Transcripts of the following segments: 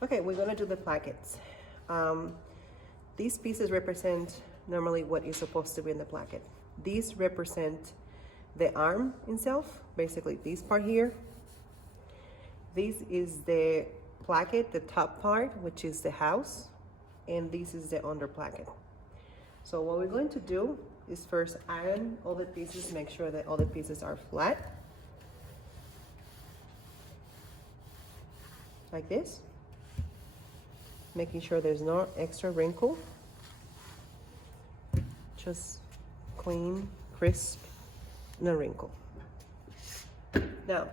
Okay, we're gonna do the plackets. Um, these pieces represent normally what is supposed to be in the placket. These represent the arm itself, basically this part here. This is the placket, the top part, which is the house, and this is the under placket. So what we're going to do is first iron all the pieces, make sure that all the pieces are flat, like this, making sure there's no extra wrinkle, just clean, crisp, no wrinkle. Now,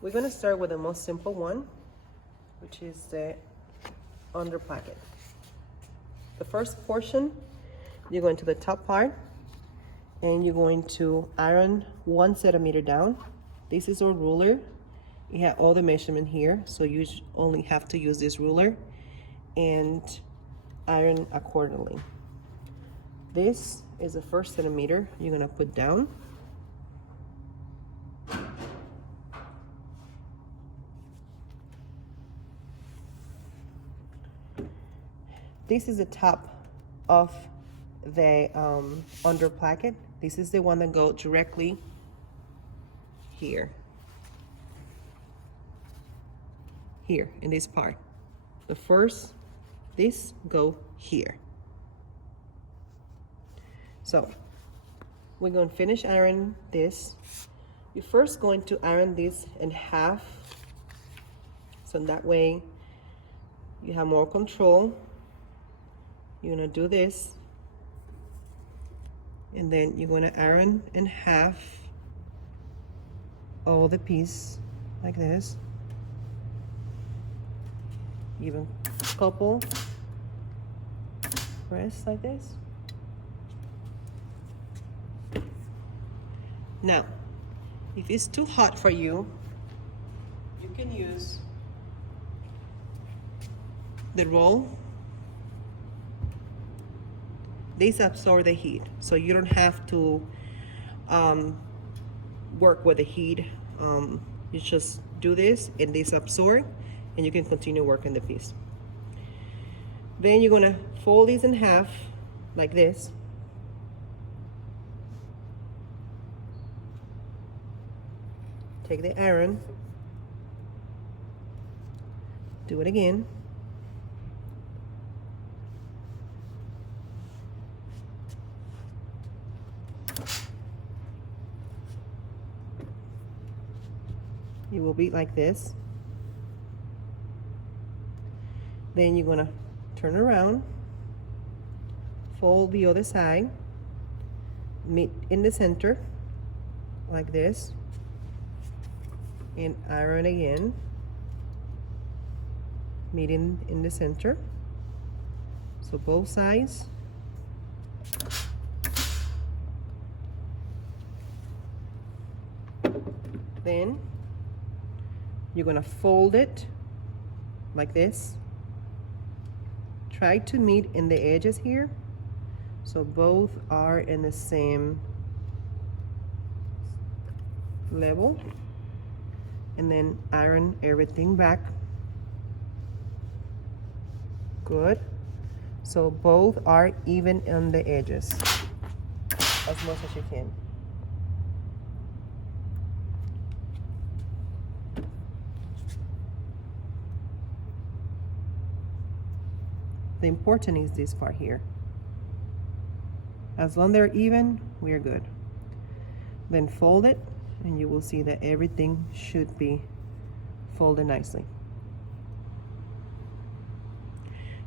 we're gonna start with the most simple one, which is the under placket. The first portion, you're going to the top part, and you're going to iron 1 centimeter down. This is our ruler. You have all the measurement here, so you only have to use this ruler and iron accordingly. This is the first centimeter you're gonna put down. This is the top of the under placket. This is the one that goes directly here. Here in this part. The first, this go here. So we're going to finish ironing this. You're first going to iron this in half, so that way you have more control. You're gonna do this, and then you're gonna iron in half all the piece like this. Even couple press like this. Now, if it's too hot for you, you can use the roll. These absorb the heat, so you don't have to work with the heat. You just do this and this absorb, and you can continue working the piece. Then you're gonna fold these in half like this. Take the iron, do it again. It will be like this. Then you're gonna turn around, fold the other side, meet in the center like this, and iron again, meeting in the center. So both sides. Then you're gonna fold it like this. Try to meet in the edges here, so both are in the same level, and then iron everything back. Good. So both are even on the edges as much as you can. The important is this part here. As long as they're even, we're good. Then fold it, and you will see that everything should be folded nicely.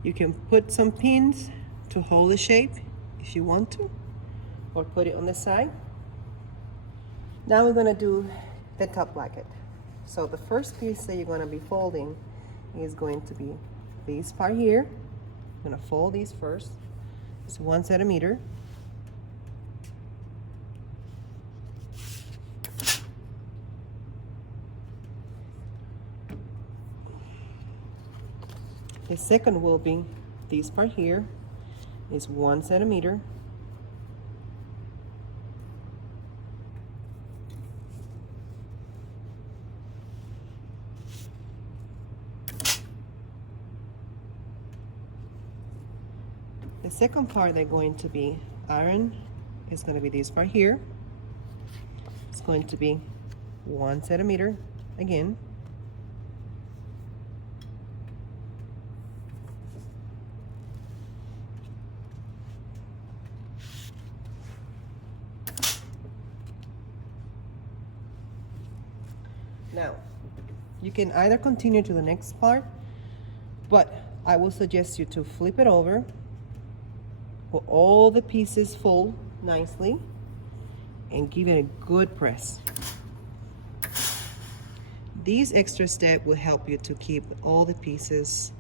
You can put some pins to hold the shape if you want to, or put it on the side. Now we're gonna do the top placket. So the first piece that you're gonna be folding is going to be this part here. I'm gonna fold these first. It's 1 centimeter. The second will be this part here. Is 1 centimeter. The second part that's going to be iron is going to be this part here. It's going to be 1 centimeter again. Now, you can either continue to the next part, but I will suggest you to flip it over, put all the pieces full nicely, and give it a good press. These extra steps will help you to keep all the pieces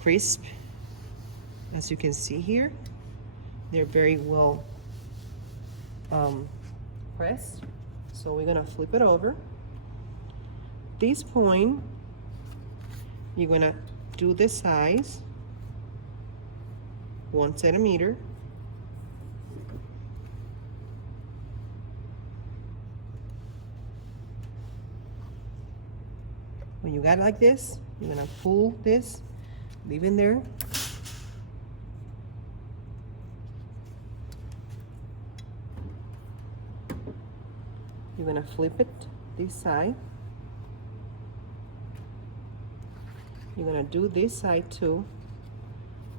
crisp. As you can see here, they're very well pressed. So we're gonna flip it over. This point, you're gonna do the size, 1 centimeter. When you got it like this, you're gonna pull this, leave it there. You're gonna flip it this side. You're gonna do this side too,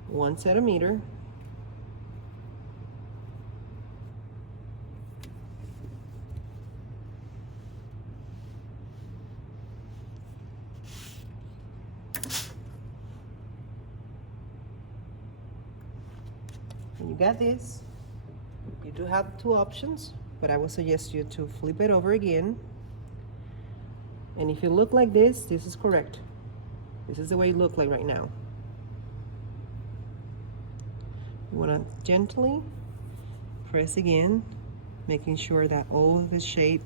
1 centimeter. When you got this, you do have 2 options, but I would suggest you to flip it over again. And if you look like this is correct. This is the way it looks like right now. You want to gently press again, making sure that all of the shape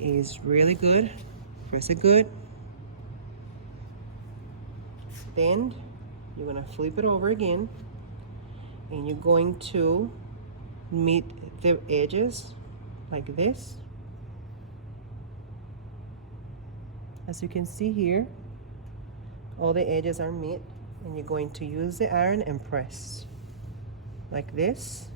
is really good. Press it good. Then you're going to flip it over again, and you're going to meet the edges like this. As you can see here, all the edges are met, and you're going to use the iron and press like this.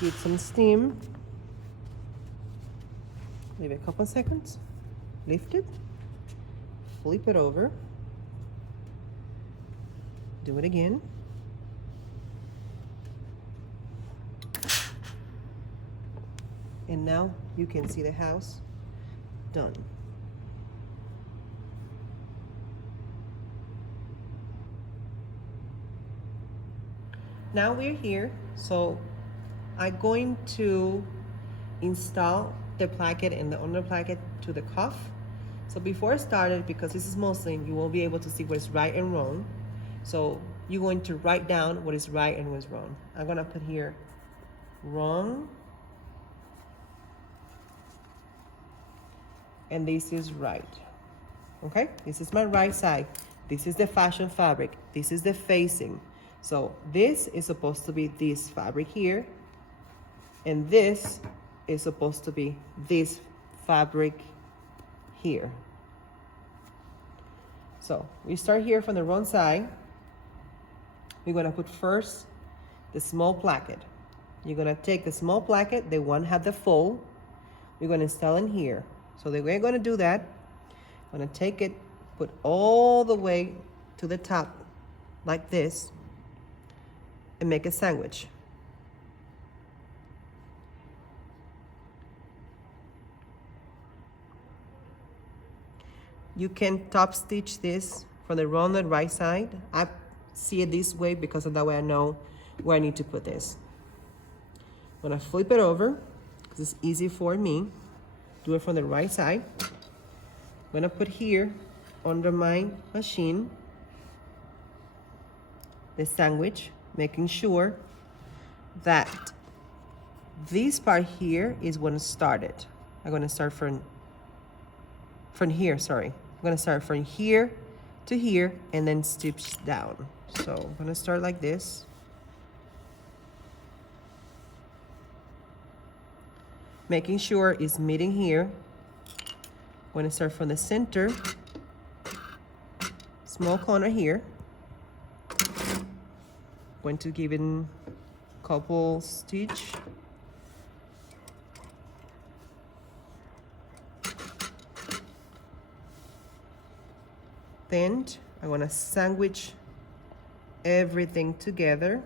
Give some steam. Leave it a couple seconds. Lift it. Flip it over. Do it again. And now you can see the house done. Now we're here, so I'm going to install the placket and the under placket to the cuff. So before I started, because this is muslin, you won't be able to see what is right and wrong. So you're going to write down what is right and what is wrong. I'm gonna put here wrong, and this is right. Okay, this is my right side. This is the fashion fabric. This is the facing. So this is supposed to be this fabric here, and this is supposed to be this fabric here. So we start here from the wrong side. We're gonna put first the small placket. You're gonna take the small placket, the one have the fold. We're gonna install in here. So the way I'm gonna do that, I'm gonna take it, put all the way to the top like this, and make a sandwich. You can top stitch this from the wrong and right side. I see it this way because of that way I know where I need to put this. I'm gonna flip it over because it's easy for me. Do it from the right side. I'm gonna put here under my machine the sandwich, making sure that this part here is when it started. I'm gonna start from here, sorry. I'm gonna start from here to here and then stitch down. So I'm gonna start like this. making sure it's meeting here. Going to start from the center, small corner here. Going to give it a couple stitch. Then I'm going to sandwich everything together,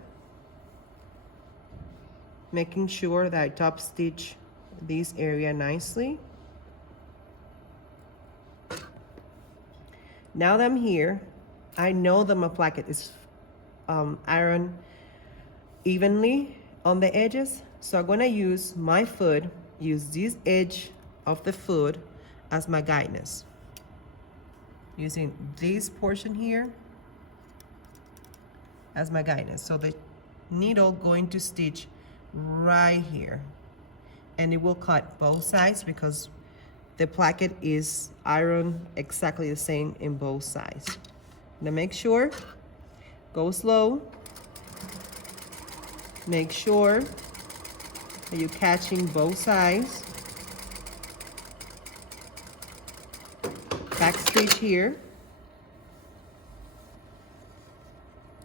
making sure that I top stitch this area nicely. Now that I'm here, I know that my placket is ironed evenly on the edges, so I'm gonna use my foot, use this edge of the foot as my guidance. Using this portion here as my guidance. So the needle going to stitch right here, and it will cut both sides because the placket is ironed exactly the same in both sides. Now make sure, go slow. Make sure that you're catching both sides. Back stitch here.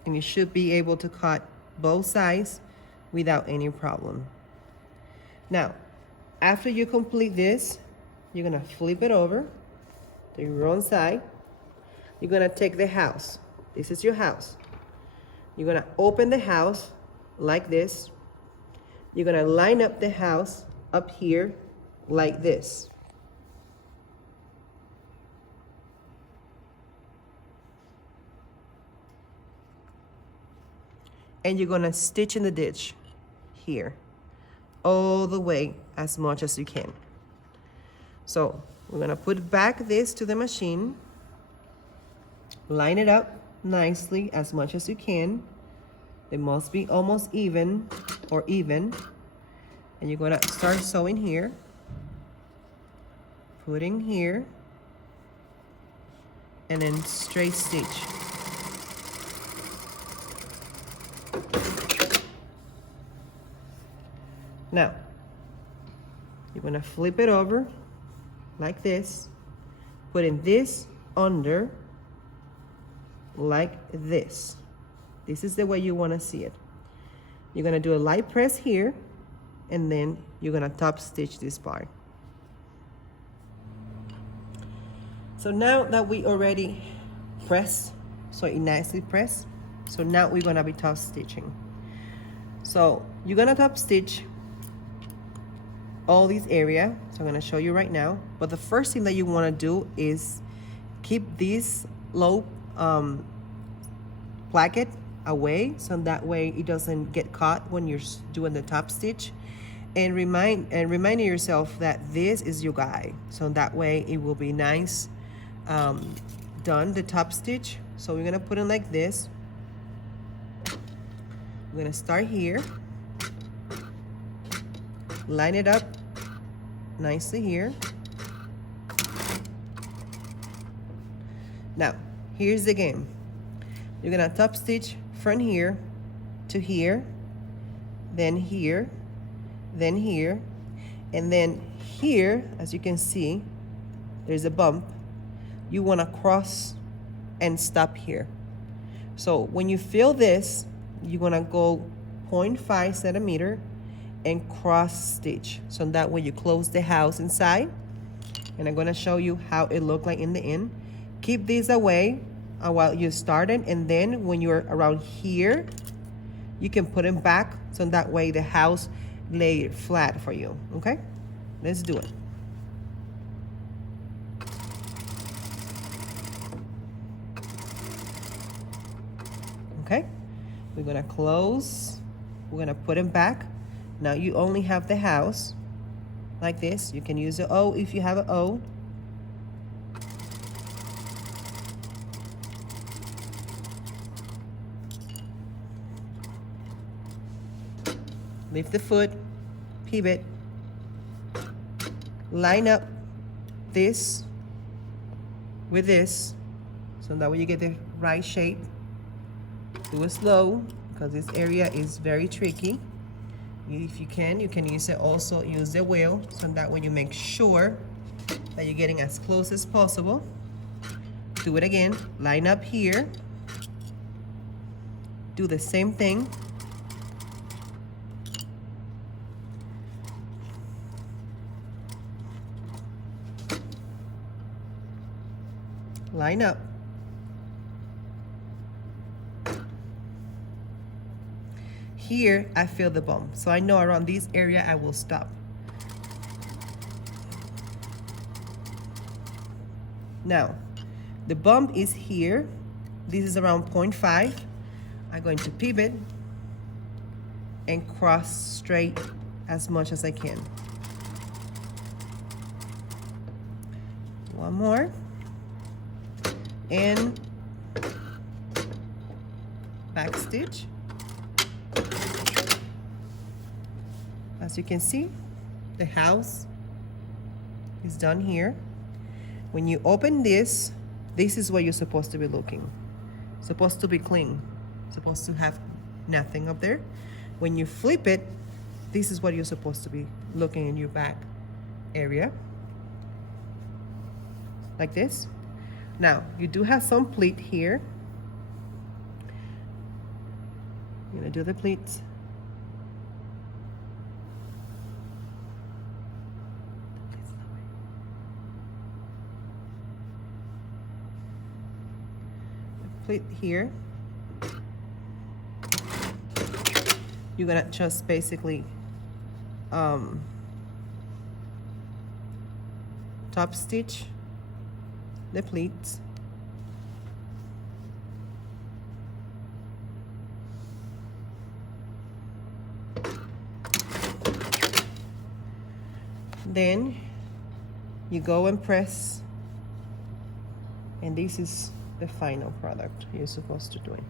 And you should be able to cut both sides without any problem. Now, after you complete this, you're gonna flip it over to your wrong side. You're gonna take the house. This is your house. You're gonna open the house like this. You're gonna line up the house up here like this. And you're gonna stitch in the ditch here, all the way as much as you can. So we're gonna put back this to the machine, line it up nicely as much as you can. They must be almost even or even. And you're gonna start sewing here, putting here, and then straight stitch. Now, you're gonna flip it over like this, putting this under like this. This is the way you wanna see it. You're gonna do a light press here, and then you're gonna top stitch this part. So now that we already pressed, so it nicely pressed, so now we're gonna be top stitching. So you're gonna top stitch all these area, so I'm gonna show you right now. But the first thing that you wanna do is keep this low placket away, so that way it doesn't get caught when you're doing the top stitch. And reminding yourself that this is your guide, so that way it will be nice done, the top stitch. So we're gonna put it like this. We're gonna start here, line it up nicely here. Now, here's the game. You're gonna top stitch from here to here, then here, then here, and then here, as you can see, there's a bump. You wanna cross and stop here. So when you feel this, you're gonna go 0.5 centimeter and cross stitch, so that way you close the house inside. And I'm gonna show you how it looked like in the end. Keep these away while you're starting, and then when you're around here, you can put them back, so that way the house lay flat for you. Okay, let's do it. Okay, we're gonna close, we're gonna put them back. Now you only have the house like this. You can use the O if you have an O. Lift the foot, pivot, line up this with this, so that way you get the right shape. Do it slow because this area is very tricky. If you can use it, also use the wheel, so that way you make sure that you're getting as close as possible. Do it again, line up here, do the same thing. Line up. Here, I feel the bump, so I know around this area I will stop. Now, the bump is here. This is around 0.5. I'm going to pivot and cross straight as much as I can. One more. And back stitch. As you can see, the house is done here. When you open this, this is where you're supposed to be looking. Supposed to be clean. Supposed to have nothing up there. When you flip it, this is what you're supposed to be looking in your back area. Like this. Now, you do have some pleat here. You're gonna do the pleats. Pleat here. You're gonna just basically top stitch the pleats. Then you go and press, and this is the final product you're supposed to do it.